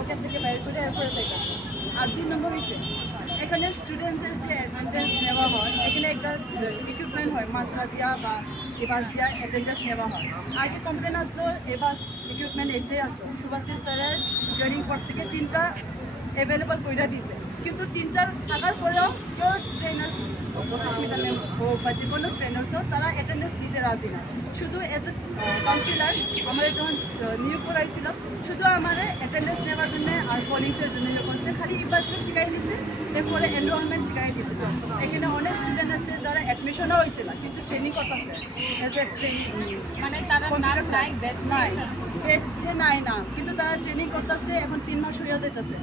ওখান থেকে বাইরে করে এরপরে দেখা। আর 2 নম্বর হচ্ছে এখানে স্টুডেন্টদের যে অ্যাটেন্ডেন্স নেওয়া হয়, এখানে একটা ইকুইপমেন্ট হয় মাত্রা দিয়া বা এবাস দিয়া অ্যাটেন্ডেন্স নেওয়া হয়। আগে কমপ্লেন আসলো এবাস ইকুইপমেন্ট এটাই আসলো, সুভাষিস স্যারের জয়েনিং পর থেকে 3টা অ্যাভেলেবল করে দিয়েছে, কিন্তু 3টার থাকার পরেও কেউ ট্রেনার্স সুস্মিতা ম্যাম হোক বা যে কোনো ট্রেনার্স হোক তারা অ্যাটেন্ডেন্স দিতে রাজি না। শুধু এজ এ কাউন্সিলার আমার যখন নিয়োগ করাইছিল শুধু আমার অ্যাটেন্ডেন্স নেওয়ার জন্য আর পলিসের জন্য করছে, খালি ইবাসটা শিখাই দিছে, এরপরে এনরোলমেন্ট শিখাই দিছে। তো এখানে অনেক স্টুডেন্ট আছে যারা অ্যাডমিশনও হয়েছিল কিন্তু ট্রেনিং করতেছে এজ এ ট্রেনিং, মানে তারা নাই না, কিন্তু তারা ট্রেনিং করতেছে। এখন 3 মাস হয়ে যেতেছে।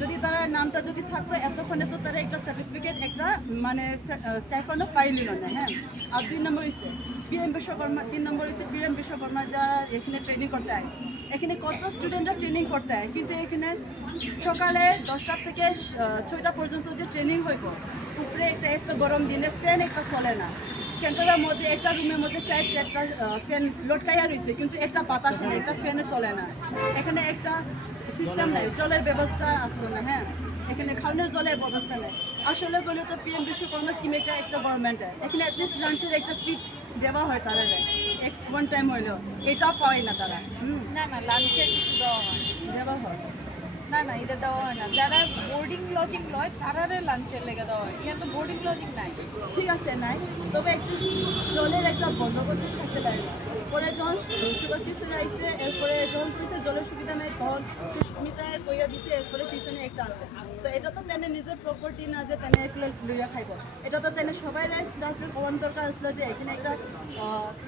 যদি তারা নামটা যদি থাকতো এতক্ষণে তো তারা একটা সার্টিফিকেট একটা মানে স্টাইফান্ডও পাইল না। হ্যাঁ, আর 2 নম্বর হচ্ছে পিএম বিশ্বকর্মা, 3 নম্বর হচ্ছে পিএম বিশ্বকর্মা যারা এখানে ট্রেনিং করতে হয়। এখানে কত স্টুডেন্টরা ট্রেনিং করতে হয়, কিন্তু এখানে সকালে 10টা থেকে 6টা পর্যন্ত যে ট্রেনিং হইব, উপরে একটা এত গরম দিনে ফ্যান একটা চলে না। সেন্টারের মধ্যে একটা রুমের মধ্যে 4টা ফ্যান লটকাইয়া রয়েছে, কিন্তু একটা বাতাস নেই, একটা ফ্যানে চলে না। এখানে একটা সিস্টেম নেই, জলের ব্যবস্থা আসলো না। হ্যাঁ, এখানে খাওয়ানোর জলের ব্যবস্থা নেই। আসলে বলে তো পিএম বিশ্বকর্মা স্কিম একটা গভর্নমেন্টের, এখানে অ্যাটলিস্ট লাঞ্চের একটা ফিট দেওয়া হয় তারা, ওয়ান টাইম হইলেও এটাও পায় না তারা। না লাঞ্চের কিছু দেওয়া হয় না, এটা দেওয়া হয় না। যারা বোর্ডিং লজিং লয় তারারে লাঞ্চের লেগে দেওয়া হয়, কিন্তু বোর্ডিং লজিং নাই। ঠিক আছে নাই, তবে একটু জলের একটা বন্দোবস্ত থাকতে পারে। পরে যখন সুভাষিস আইসে এরপরে যখন করেছে জলের সুবিধা নেই তখন সুস্মিতায় কইয়া দিছে, এরপরে পিছনে একটা আছে। তো এটা তো তেনে নিজের প্রপার্টি না যে তেনে একলা লইয়া খাইব, এটা তো তেনে সবাই স্টাফের কোন দরকার আসলো যে এখানে একটা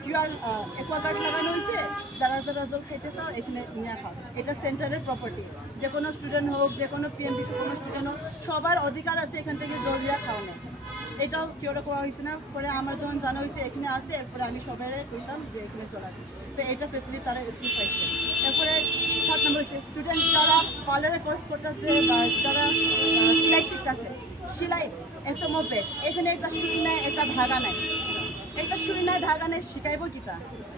কিউআর অ্যাকোয়াগার্ড লাগানো হয়েছে, যারা যারা জল খাইতে চাও এখানে নিয়ে খাও। এটা সেন্টারের প্রপার্টি, যে কোনো স্টুডেন্ট হোক, যে কোনো পিএমবি কোনো স্টুডেন্ট হোক, সবার অধিকার আছে এখান থেকে জল দিয়া খাওয়ানো। এটাও কেউ করা হয়েছে না। পরে আমার যখন জানা হয়েছে এখানে আসে, এরপরে আমি সবাই বলতাম যে এখানে চলে আসে। তো এটা ফেসিলিটি তারা একটু পাইছে। এরপরে 3 নম্বর হচ্ছে স্টুডেন্ট যারা পার্লারে কোর্স করতেছে বা যারা সেলাই শিখতেছে, সেলাই এসএমও বেড, এখানে একটা সুই নাই, একটা ধাগা নাই। একটা সুই নাই ধাগা নেই, শিখাইব কিতা?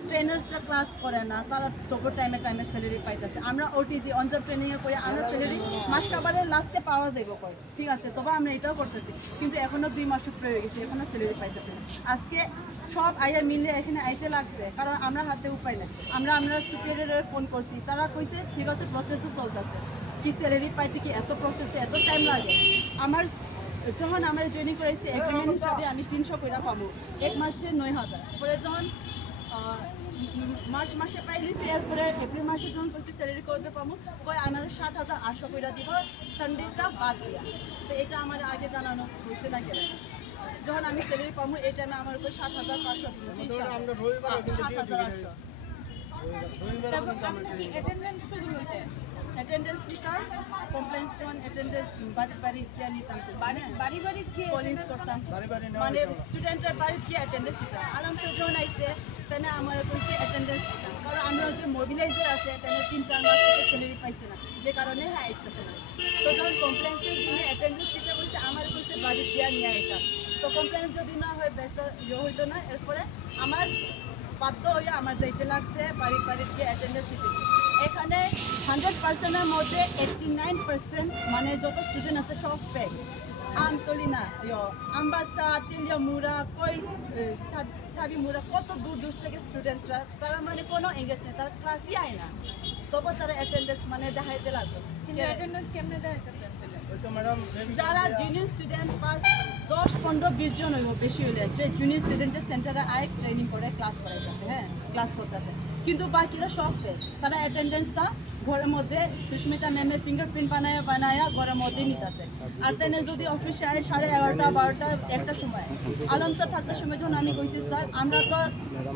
ট্রেনার্সরা ক্লাস করে না, তারা তবু টাইমে স্যালারি পাইতেছে। আমরা ওটিজি অন জব ট্রেনিংয়ে করে আমরা স্যালারি মাস কাবারের লাস্টে পাওয়া যাইব কয়, ঠিক আছে, তবে আমরা এটাও করতেছি, কিন্তু এখনও 2 মাস উপরে হয়ে গেছে, এখনও স্যালারি পাইতেছে না। আজকে সব আইয়া মিলে এখানে আইতে লাগছে, কারণ আমরা হাতে উপায় নেই। আমরা সুপিরিয়রের ফোন করছি, তারা কইছে ঠিক আছে প্রসেসও চলতেছে। কি স্যালারি পাইতে কি এত প্রসেসে এত টাইম লাগে? আমার যখন আমার জয়েনিং করাইছে এগ্রিমেন্ট হিসাবে আমি 300 কইরা পাবো, 1 মাসে 9000। পরে যখন মাসে পাইলিছি, এরপরে এপ্রিল মাসে যখন কইছি স্যালারি করবে পাবো, কই আমাদের 7,800 কইরা দিব সানডেটা বাদ দিয়া। তো এটা আমার আগে জানানো হয়েছে না কেন? যখন আমি স্যালারি পাবো এই টাইমে আমার উপর 7,500 দিব, 7,800। অ্যাটেন্ডেন্স দিতাম, কমপ্লেন্স যখন অ্যাটেন্ডেন্স বাড়ি গিয়ে নিতাম, বাড়ি গিয়ে পলিস করতাম, মানে স্টুডেন্টের বাড়ি গিয়ে অ্যাটেন্ডেন্স দিতাম। আরাম সে যখন আইসে তাহলে আমার কইছে অ্যাটেন্ডেন্স দিতাম, কারণ আমরা যে মোবিলাইজার আছে তাহলে 3-4 মাস থেকে স্যালারি পাইছে না, যে কারণে হ্যাঁ আইতেছে না। তো যখন কমপ্লেন্সের জন্য অ্যাটেন্ডেন্স দিতে বলছে, আমার কইছে বাড়ি গিয়ে নিয়ে আইতাম। তো কমপ্লেন্স যদি না হয় বেশটা হইতো না, এরপরে আমার বাধ্য হয়ে আমার যাইতে লাগছে বাড়ি গিয়ে অ্যাটেন্ডেন্স দিতে। এখানে 100%-এর মধ্যে 89% মানে যত স্টুডেন্ট আছে সব ফেক। আমতলিনা, আমবাসা, তেলিয়ামুড়া, কই ছাবিমুড়া, কত দূর থেকে স্টুডেন্টরা, তারা মানে কোনো এঙ্গেজ নেই, তারা ক্লাসই আয় না, তবে তারা অ্যাটেন্ডেন্স মানে দেখাইতে লাগবে। কিন্তু অ্যাটেন্ডেন্স কেমনে দেখাইতে? যারা জুনিয়র স্টুডেন্ট 10-15-20 জন হইব বেশি হইলে, যে জুনিয়র স্টুডেন্ট যে সেন্টারে আয় ট্রেনিং করে ক্লাস করাইতেছে, হ্যাঁ ক্লাস করতেছে, কিন্তু বাকিরা সব ফেল। তারা অ্যাটেন্ডেন্সটা ঘরের মধ্যে সুস্মিতা ম্যামের ফিঙ্গারপ্রিন্ট বানায়া ঘরের মধ্যেই নিতেছে। আর তেনে যদি অফিসে আয় 11:30, 12টা, 1টার সময়, আলম স্যার থাকতে সময় যখন আমি কইছি স্যার আমরা তো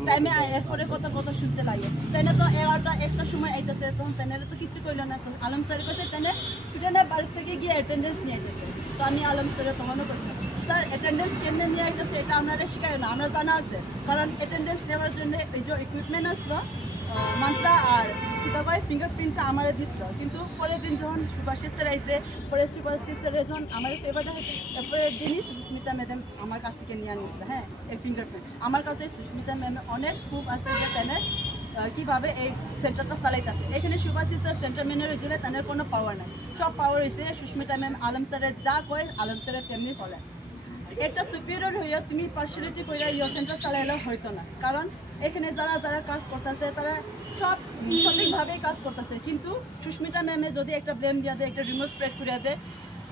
টাইমে এরপরে কথা শুনতে লাগে, তেনে তো 11টা 1টার সময় আইতেছে, তখন তেনে তো কিছু কইল না। আলম স্যার কইছে তেনে স্টুডেন্টের বাড়ি থেকে গিয়ে অ্যাটেন্ডেন্স নিয়ে আইতেছে। তো আমি আলম স্যারের তখনও করছি স্যার অ্যাটেন্ডেন্স কেমনে নিয়ে আইতেছে এটা আপনারা শিখায় না, আমরা জানা আছে, কারণ অ্যাটেন্ডেন্স নেওয়ার জন্য এই যে ইকুইপমেন্ট আসলো মান্ত্রা আর কিতাবায় ফিঙ্গারপ্রিন্টটা আমারে দিছিল, কিন্তু পরের দিন যখন সুভাষিস স্যার আইসে, পরে সুভাষিস স্যার যখন আমার ফেভারটা হয়েছে, তারপরে দিনই সুস্মিতা ম্যাডাম আমার কাছ থেকে নিয়ে আনিছিল। হ্যাঁ এই ফিঙ্গারপ্রিন্ট আমার কাছে সুস্মিতা ম্যাম অনেক প্রুফ আছে যে তেনে কিভাবে এই সেন্টারটা চালাইতেছে। এখানে সুভাষিস স্যার সেন্টার ম্যানেজার জন্য তাদের কোনো পাওয়ার নাই, সব পাওয়ার হয়েছে সুস্মিতা ম্যাম, আলম স্যারের যা কয় আলম স্যারের তেমনি চলে। একটা সুপিরিয়র হইয়া তুমি পার্সোনালিটি করে ইয়ে সেন্টার চালাইলে হইতো না, কারণ এখানে যারা যারা কাজ করতেছে তারা সব সঠিকভাবেই কাজ করতেছে, কিন্তু সুস্মিতা ম্যামে যদি একটা ব্লেম দিয়া দেয়, একটা রিমোট স্প্রেড করে দেয়,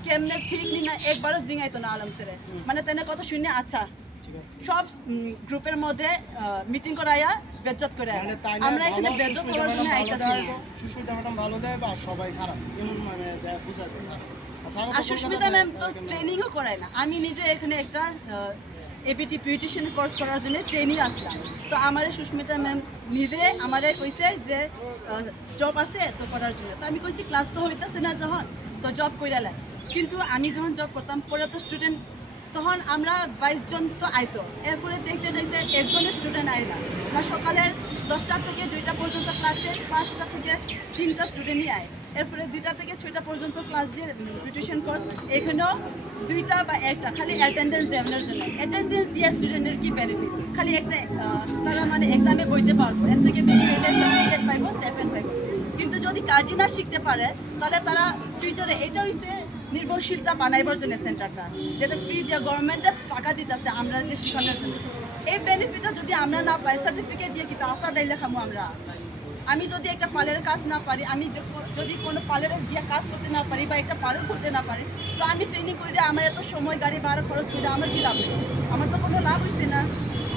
কেমনে ঠিক নি না একবারও জিঙাইতো না আলম স্যারে। মানে তেনে কথা শুনে আচ্ছা সব গ্রুপের মধ্যে মিটিং করাইয়া বেজ্জত করে আমরা এখানে বেজ্জত করার জন্য আইতাছি। সুস্মিতা ম্যাডাম ভালো দেয় বা সবাই খারাপ এমন মানে বুঝাতে স্যার। আর সুস্মিতা ম্যাম তো ট্রেনিংও করায় না। আমি নিজে এখানে একটা এপিটি বিউটিশিয়ান কোর্স করার জন্য ট্রেনিং আসলাম, তো আমার সুস্মিতা ম্যাম নিজে আমারে কইছে যে জব আছে তো করার জন্য। তো আমি কইছি ক্লাস তো হইতেছে না যখন, তো জব কইরালে। কিন্তু আমি যখন জব করতাম পরে তো স্টুডেন্ট, তখন আমরা 22 জন তো আইতো, এরপরে দেখতে দেখতে একজনের স্টুডেন্ট আইলা বা সকালের 10টা থেকে 2টা পর্যন্ত ক্লাসে 5টা থেকে 3টা স্টুডেন্টই আয়, এরপরে 2টা থেকে 6টা পর্যন্ত ক্লাস যে বিউটিশিয়ান কোর্স এখানেও 2টা বা 1টা খালি অ্যাটেন্ডেন্স দেওয়ানোর জন্য। অ্যাটেন্ডেন্স দিয়ে স্টুডেন্টের কি বেনিফিট, খালি একটা তারা মানে এক্সামে বইতে পারবো, এর থেকে বেশি হইলে সার্টিফিকেট পাইবো, স্টেপেন পাইবো। কিন্তু যদি কাজই না শিখতে পারে তাহলে তারা ফিউচারে এটা হইছে নির্ভরশীলতা বানাইবার জন্য সেন্টারটা, যেটা ফ্রি দিয়ে গভর্নমেন্টে টাকা দিতেছে আমরা যে শিখানোর জন্য। এই বেনিফিটটা যদি আমরা না পাই, সার্টিফিকেট দিয়ে কি আশা ডাইলে খামো আমরা। আমি যদি একটা পার্লারের কাজ না পারি, আমি যদি কোনো পার্লারে গিয়ে কাজ করতে না পারি বা একটা পার্লার করতে না পারি, তো আমি ট্রেনিং করে আমার এত সময় গাড়ি ভাড়া খরচ করে আমার কি লাভ নেই, আমার তো কোনো লাভ হয়েছে না।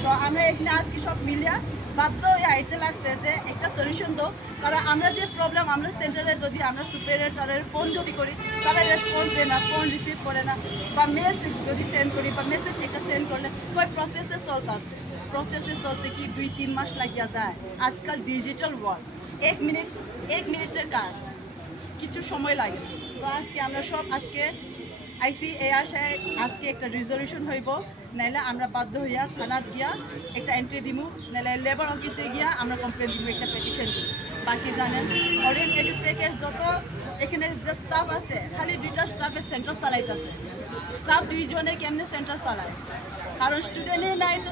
তো আমরা এখানে আজকে সব মিলিয়া বাধ্য হয়ে আইতে লাগছে যে একটা সলিউশন দো, কারণ আমরা যে প্রবলেম আমরা সেন্টারে যদি আমরা সুপারিয়রের ফোন যদি করি তারা রেসপন্স দেয় না, ফোন রিসিভ করে না, বা মেসেজ যদি সেন্ড করি বা মেসেজ একটা সেন্ড করলে ওই প্রসেসে চলতে আছে, প্রসেসে চলতে কি 2-3 মাস লাগিয়া যায়। আজকাল ডিজিটাল ওয়ার্ল্ড, 1 মিনিটের কাজ কিছু সময় লাগে। তো আজকে আমরা সব আজকে আইসি এই আশায় আজকে একটা রেজলিউশন হইব, নাইলে আমরা বাধ্য হইয়া থানাত গিয়া একটা এন্ট্রি দিব, নাইলে লেবার অফিসে গিয়া আমরা কমপ্লেন দিব, একটা পেটিশন দিব। বাকি জানেন অরিয়েন্ট এডুটেকের যত এখানে যে স্টাফ আছে খালি 2টা স্টাফের সেন্টার চালাইতেছে, স্টাফ 2 জনে কেমনে সেন্টার চালায়, কারণ স্টুডেন্টই নাই। তো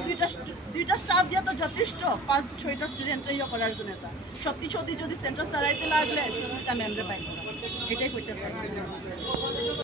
2টা স্টাফ দিয়ে তো যথেষ্ট 5-6টা স্টুডেন্টের ইয়ে করার জন্য। সত্যি সত্যি যদি সেন্টার চালাইতে লাগলে সুস্মিতা ম্যামরে পাই, এটাই কইতেছে।